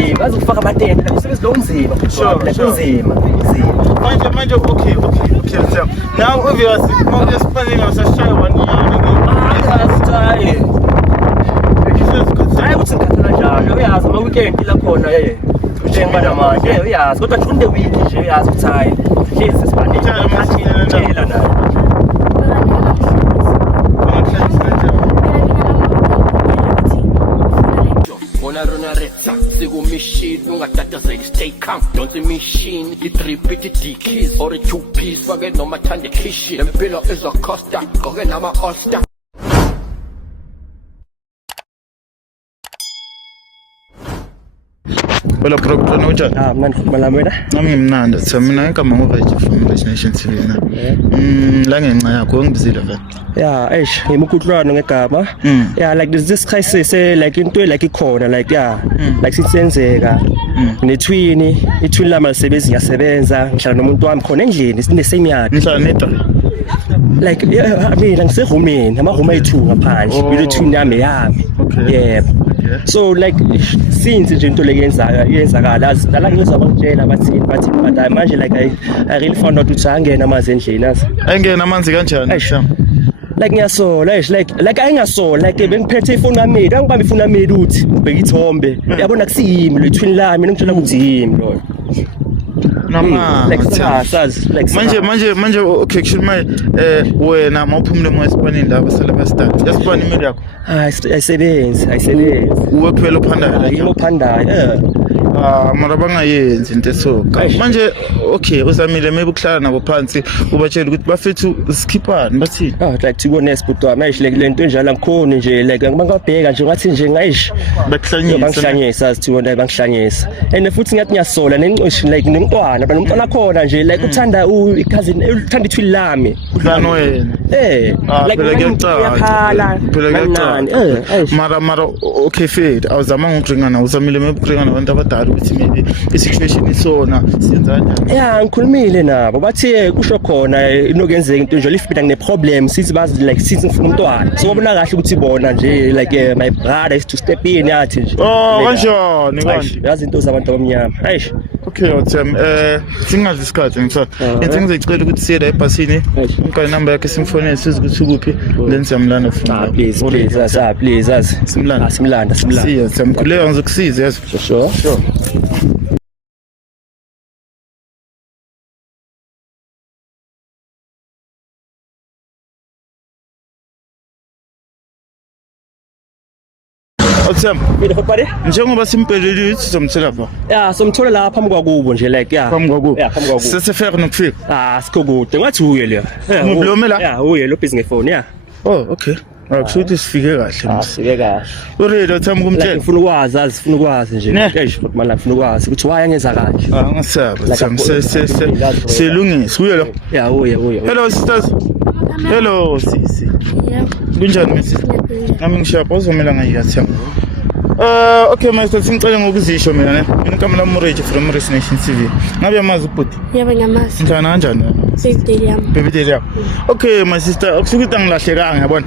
leave azokufaka amatende la umsebenzi lo unzima unzima manje okay Sam now obviously manje siphanele ngasashaya 1 year hayi ukuthi ngikhathana njalo uyazi ama weekend la khona njengoba namanje uyazi kodwa during the week nje uyazi ukuthi hayi hlezi sibandile tshela nayo Sigo machine, ungatata say stay calm. Don't see machine, it repeat the keys or a 2-piece. Forget no matter the kishi. Them pillow is a costa, go get nama osta. Wala program unjani? Mnandi khuluma wena? Nami ngimnandi. Mina igama ngoVeg from Rich Nation TV na. La ngenxa yakho ngibizile vele. Yeah, ngimukuhlwana ngegama. Yeah, like this crisis like into like ikhona like like sitsenzeka. Nethwini lama lisebenzi ngiyasebenza, ngihlala nomuntu wami khona endlini, sine same yard. Ngihlala neta. Like mina ngisehomeni, ama-room ayi-2 ngaphandle. Between yami. Yeah. So like since nje into leyenzakala azidala ngizwa bangitshela bathi but manje like I really found out ukuthi angena amanzi endlini azi ayingena amanzi kanjani like ngiyasola like ayingasola like bengiphethe ifoni yami angibamba ifoni yami uthi ubheka ithombe yabona kusiyimi lethwini lami ngitshela ukuthi yimi lo manje okay kushumaye wena mawuphumule moyespanini la basala bastart yasipana imali yakho ayisebenzi uwe kuphela ophandayo mara bangayenzi into eso manje okay uzamile maybe ukuhlala nabo phansi ubatshela ukuthi bafethu sikhiphani bathini like to be honest but manje le nto enjalo ngikhona nje like ngibangabheka nje ngathi nje ngayish bakuhlanyisa sithona bangihlanyisa and futhi ngathi ngiyasola nenqishi like nemntwana nomntwana khona nje like uthanda cousin uthanda ithwili lami udlana wena like phela kuyaqala mara okay fade awuzama ngudringana uzamile maybe ukudringana abantu abadala ukuthi maybe i-situation isona siyenza njani ngikhulumile nabo bathi kusho khona inokenzeka into nje if mina ngine-problem sithi bazi like sithi ngifuna umntwana so babona kahle ukuthi bona nje like my brother is to step in yathi nje kanjani kanje yazi into zabantu abamnyama hayish okay Otham singazi isikhathi ngithatha into ngizocela ukuthi siye la ebhasini umkani number yakhe simfonele size ukuthi ukuphi then siyamlanda ufuna please simlanda siya samkhuleka ngizokusiza yazi sure Otham njengoba simpelele ukuthi somthola lapha somthola lapha phambi kwakubo nje like phambi kwakubo sesefere nokufika sikho kude ngathi uye le ublomela uye lo busy ngefone okay akusuthi sifike kahle sifike kahle uready Otham kumtshela ngifuna ukwazi nje manje ngifuna ukwazi ukuthi why angenza kanje ngisaba selungise uye lo uye hello sisters hello sisi kunjani msisi nami ngishapha uzomela ngayiyathi okay master singicela ngokuzisho mina igama lami Murage from Rich Nation TV ngabe yamazi ubhuti yebo ngiyamazi ngana kanjani baby yami okay my sister akusuka ukuthi angilahlekanga yabona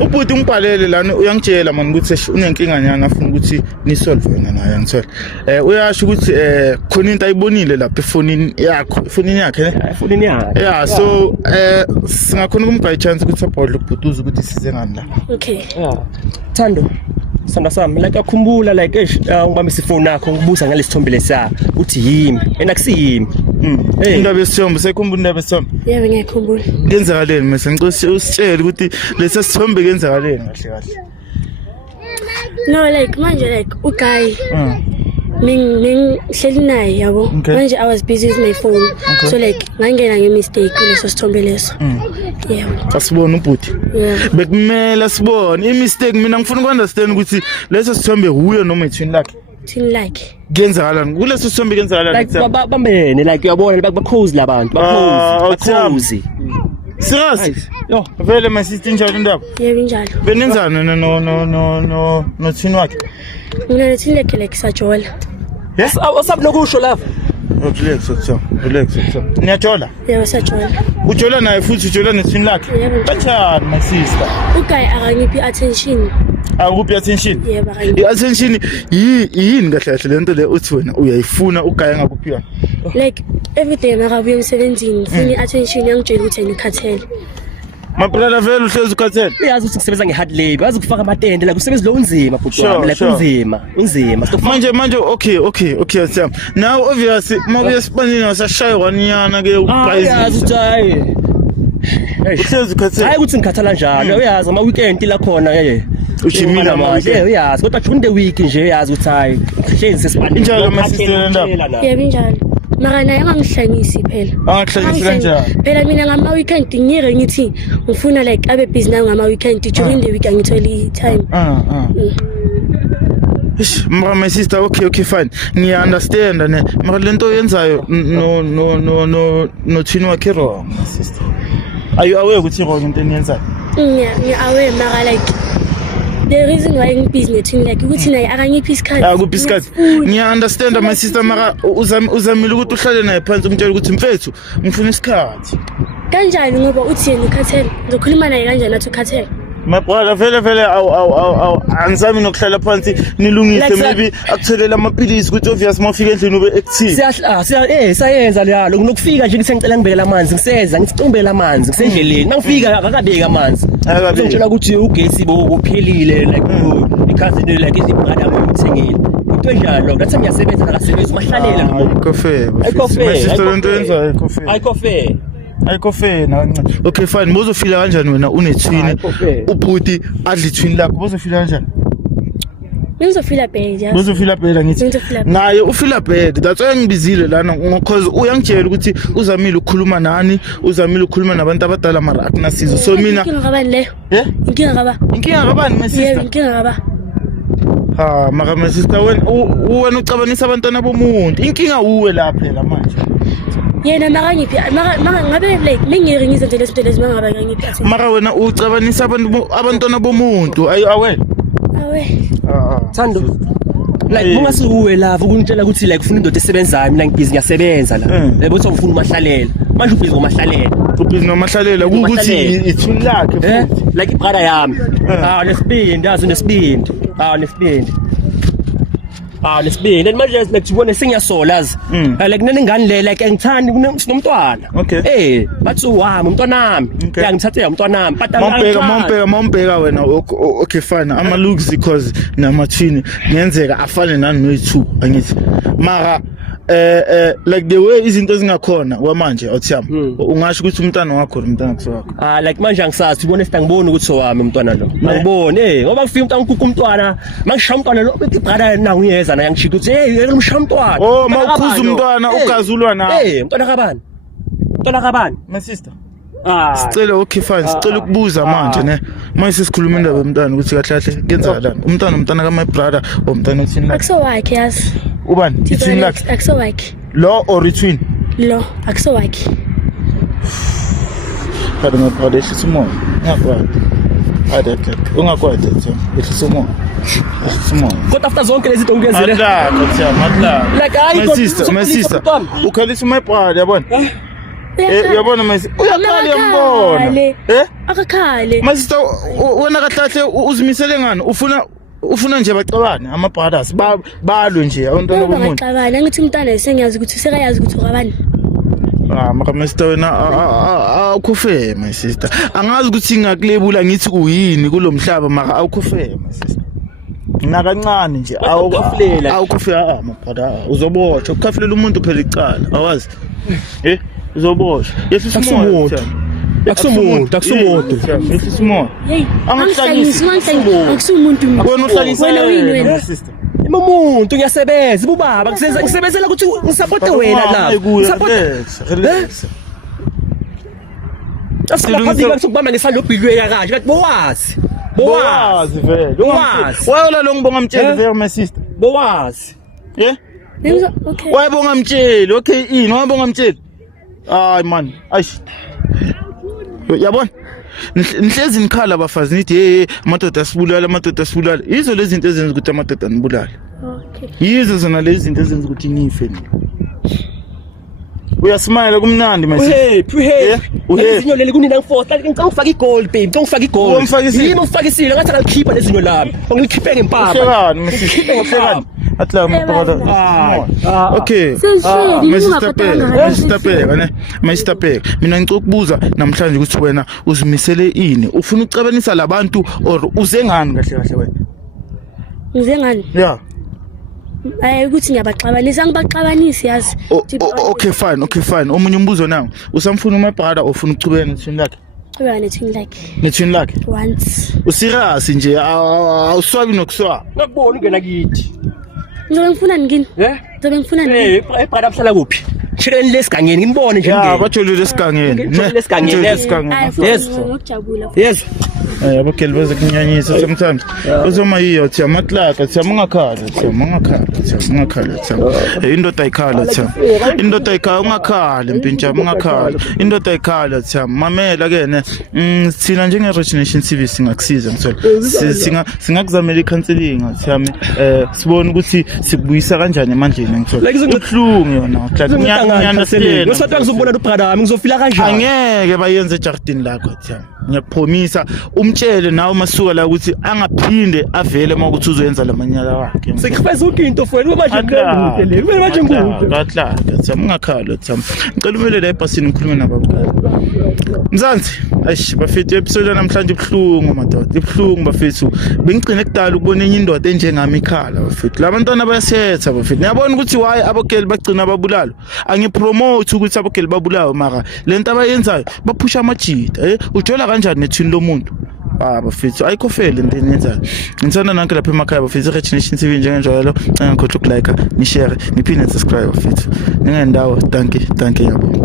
ubhuti ungibhalele lana uyangitshela man ukuthi unenkinga nyana afuna ukuthi nisolve wena naye angithola uyasho ukuthi khona into ayibonile lapha efonini yakhe yeah so singakhona ukumgaya chance ukuthi support lokubhutuza ukuthi size ngani la okay Thando sanda sami like akhumbula like ngibamba isifoni nakho ngibuza ngalesithombe lesa uthi yimi enakusiyimi indaba yesithombe sekhumbula indaba yesithombe yebo ngiyakhumbula kenzakaleni mase ngicela usitshele ukuthi lesa sithombe kenzakaleni kahle no like manje like uguy ngihleli naye yabo manje I was busy with my phone so like ngangena ngemistake kuleso sithombe leso yebo asibona ubhuti bekumela sibone imistake mina ngifuna ukunderstand ukuthi leso sithombe huyo noma ithini lakhe kenzakalani kuleso sithombe kenzakalani like bambene like uyabona bakhozi labantu bakhozi serious yo vele my sister njalo ndaba yebo njalo benenzana no thini wakhe mina thini like sajola yes awusabi nokusho lapha relax niyajola yebo sajola ujola naye futhi ujola nethini lakhe kanjani my sister uguy akangiphi attention Akuphi attention? Yebo I-attention yini kahle kahle lento le uthi wena uyayifuna ugaya ngakuphi yona? like every day makabuya emsebenzini ngifuna i-attention yangitshela ukuthi ngikhathele. Mabrala vele uhlezi ukhathele. Uyazi ukuthi kusebenza nge-hard labor, uyazi ukufaka amatende la kusebenza lo unzima bhuti Sure, wami, like sure. unzima. Manje okay Sam. Now obviously mabuya sibanini wasashaya kwanyana ke Uyazi ukuthi hayi. uhlezi ukhathele. Hayi ukuthi ngikhathala njalo, uyazi ama-weekend la khona Ujimile manje, uyazi kodwa during the week nje uyazi ukuthi hayi hlezi sesibandile. Injalo my-sister ndaba. Yebo injalo. Mara naye angangihlanyisi phela. Angakuhlanyisi kanjani? Phela mina ngama-weekend ngiyeke ngithi ngifuna like abe busy nayo ngama-weekend during the week angitholi time. Mara my sister okay fine. Ngiya understand ne. Mara lento yenzayo no thini wakhe wrong my sister. Are you aware ukuthi wrong into eniyenzayo? Ngiya-aware mara like the reason why ngibhizi nethini like ukuthi naye akangiphi isikhathi. Akuphi isikhathi? Ngiya-understand my sister mara uzamile ukuthi uhlale naye phansi umtshela ukuthi mfethu ngifuna isikhathi. Kanjani ngoba uthi yena ukhathele ngizokhuluma naye kanjani athi ukhathele. My brother vele awu angizami nokuhlala phansi nilungise maybe akuthelela amapilisi ukuthi obvious mawufika endlini ube active. Sayenza njalo kunokufika nje ngithi ngicela ngibekela amanzi ngisenza ngithi ngibekela amanzi ngisendleleni mangifika akakabeki amanzi ngitshela ukuthi ugesi bophelile like because like izibhada amthengile into enjalo ngathi ngiyasebenza akasebenza mahlalela Ayikho fair. My sister lento yenza ayikho fair. Ayikho fair na kancane. Okay fine, bozofila kanjani wena unethwini ubhuti adla ithwini lakho bozofila kanjani? Ngizofila bad yazi. Bozofila bad ngithi. Naye ufila bad. That's why ngibizile lana because uyangitshela ukuthi uzamile ukukhuluma nani, uzamile ukukhuluma nabantu abadala mara akunasizo. So mina inkinga kabani leyo? Inkinga kabani my sister? Yebo inkinga kaba. Mara my sister wena ucabanisa abantwana bomuntu. Inkinga uwe lapha phela manje. Yena makangiphi ngabe like mengiyeke ngizenze lezinto lezi mangaba ngangiphi. Mara wena ucabanisa abantwana bomuntu awe. Thando like ungasuwe lava ukunitshela ukuthi like ufuna indoda esebenzayo mina ngibhizi ngiyasebenza la yebo uthi ufuna umahlalela manje ubhizi ngomahlalela nomahlalela ukuthi ithuni lakhe futhi like ibrother yami nesibindi yazi nesibindi nesibindi manje like tubone sengiyasola like neningane le like ngithandi sinomntwana bathi wami umntwanami ngithathe umntwanami Mawumbheka wena okay fine ama looks because namathini ngenzeka afane nani no2 angithi mara like the way izinto ezingakhona kwamanje awuthiyami ungasho ukuthi umntana wakho umntana wakho like manje angisazi ubone ngiboni ukuthi wami umntwana lo angiboni ngoba ngifika umntana ngikuku umntwana mangishaya umntwana lo ibrother na uyeza na yangishilo ukuthi hey ngishaya umntwana mawukhuza umntwana ugazulwa nawe umntwana kabani my sister sicela okay fine sicela ukubuza manje ne manje sisikhuluma indaba yomntana ukuthi kahle kenzakala umntana ka my brother umntana uthini la akusowakhe yazi ubani ithini lakhe akusowakhe lo or between lo akusowakhe kada mabrother isimoya ngakwadi adeke ungakwadi isimoya kodwa after zonke lezi zinto ngiyenzile matla like hayi my sister ukhalisa my brother yabona uyabona mase uyaqala yambona akakhale my sister wena kahle uzimisele ngani ufuna nje bacabane ama brothers balwe nje abantwana bomuntu bacabana ngithi umntana sengiyazi ukuthi sekayazi ukuthi ukabani maka my sister wena awukhufe my sister angazi ukuthi ngakulebula ngithi kuyini kulomhlaba maka awukhufe my sister nakancane nje awukhufe my brother uzobotsha ukukhafulela umuntu phela icala awazi uzoboshwa yesimoya akusumuntu yesimoya angihlalisi akusumuntu wena uhlalisa wena sister umuntu ngiyasebenza ubaba ngisebenzela ukuthi ngisupporte wena la relax asilungisa ukubamba ngesandla obhilweni kanje kanti bowazi vele wayela lo ngibonga mtsheli vele my sister bowazi okay wayebonga mtsheli okay ini wayebonga mtsheli ay man ayish yabona nihlezi nikhala abafazi nithi hey amadoda asibulala izo lezi zinto ezenza ukuthi amadoda anibulale okay yizo zona lezi zinto ezenza ukuthi nife Uyasmile kumnandi my sister. Uhappy. Izinyo leli kunina ngifosa ngifaka igol babe. Ngifaka igol. Ungifakisile? Yini ungifakisile ngathi ngalikhipha lezinyo lami. Ngilikhiphe ngempama. Uhlekani my sister? Uhlekani? Atla mbrother. Okay. My sister, mina ngicela ukubuza namhlanje ukuthi wena uzimisele ini? Ufuna ucabanisa labantu or uze ngani kahle wena? Ngize ngani? Yeah. Ukuthi ngiyabaxabanisa ngibaxabanisi yazi. Okay fine. Omunye umbuzo nangu. Usamfuna uma brother ofuna ukuchubeka nethini lakhe? Chubeka nethini lakhe. Nethini lakhe? Once. Usirious nje awuswabi nokuswa. Ngakubona ungena kithi. Ngizobe ngifuna ngini? Ngizobe ngifuna ngini? Brother mhlala kuphi? Chileni lesigangeni ngibone nje ngene. Yeah, bajolile esigangeni. Yes. Ngokujabula. Yes. Abakeli beze kunyanyisa sometimes. Uzoma yiyo thi amaklaka thi amangakhala. Indoda ayikhala thi. Indoda ayikhala ungakhala impintsha ungakhala. Indoda ayikhala thi mamela ke ne. Sina njenge Rich Nation TV singakusiza ngithola. Singakuzamela icounseling athi sibone ukuthi sikubuyisa kanjani emandleni ngithola. Ubuhlungu yona. Ngizothi ngizobona ubrother wami ngizofila kanjani? Angeke bayenze ejardini lakho thi. Ngiyaphomisa umtshele nawe masuka la ukuthi angaphinde avele makuthi uzoyenza lamanyala wakhe. Sekufeza ukinto mfowethu manje ngikude le. Manje ngikude. Katla, ngingakhala thami. Ngicela umele la ebhasini ngikhulume nababukeli. Mzansi, ayish bafethu episode namhlanje ibhlungu madoda. Ibhlungu bafethu. Bengigcine kudala ukubona enye indoda enjengami ikhala bafethu. Labantwana bayasetha bafethu. Ngiyabona ukuthi why abokeli bagcina babulalo. Angipromote ukuthi abokeli babulawo mara lento abayenzayo baphusha amajita, uthola kanjani nethini lomuntu? Bafethu ayikho fele into enyenzayo. Ngitsana nanke lapha emakhaya bafethu Rich Nation TV njengenjalo. Ngikhohle ukulike, ni share, niphinde subscribe bafethu. Ningendawo, thank you yabo.